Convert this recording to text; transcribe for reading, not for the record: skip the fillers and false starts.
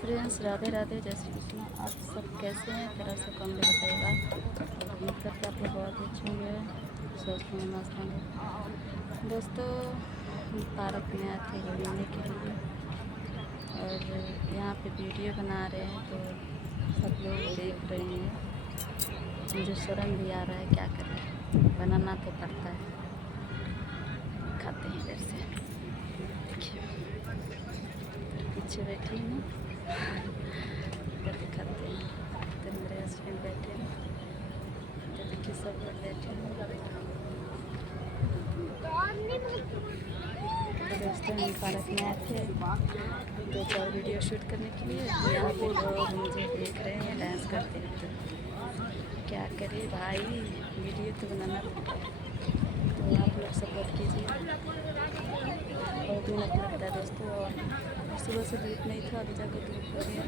Friends, Radhe Radhe, जय श्री कृष्ण। आप सब कैसे हैं? थोड़ा सा कम में बताइएगा। और उम्मीद करते आप लोग बहुत अच्छे होंगे, स्वस्थ होंगे, मस्त होंगे। दोस्तों, हम पार्क में आए थे घूमने के लिए और यहाँ पे वीडियो बना रहे हैं तो सब लोग देख रहे हैं। मुझे शर्म भी आ रहा है, क्या करें, बनाना तो पड़ता है। खाते हैं इधर से, देखिए पीछे बैठी हूँ, इधर दिखाते हैं। इधर मेरे हस्बैंड बैठे हैं, इधर देखिए सब लोग बैठे हैं। तो दोस्तों, हम पार्क में आए थे 2-4 वीडियो शूट करने के लिए। यहाँ पे लोग मुझे देख रहे हैं डांस करते हैं, तो क्या करें भाई, वीडियो तो बनाना पड़ता है। तो आप लोग सपोर्ट कीजिए। बहुत मेहनत लगता है दोस्तों, और सुबह से धूप नहीं था, अभी जाकर धूप हो गया।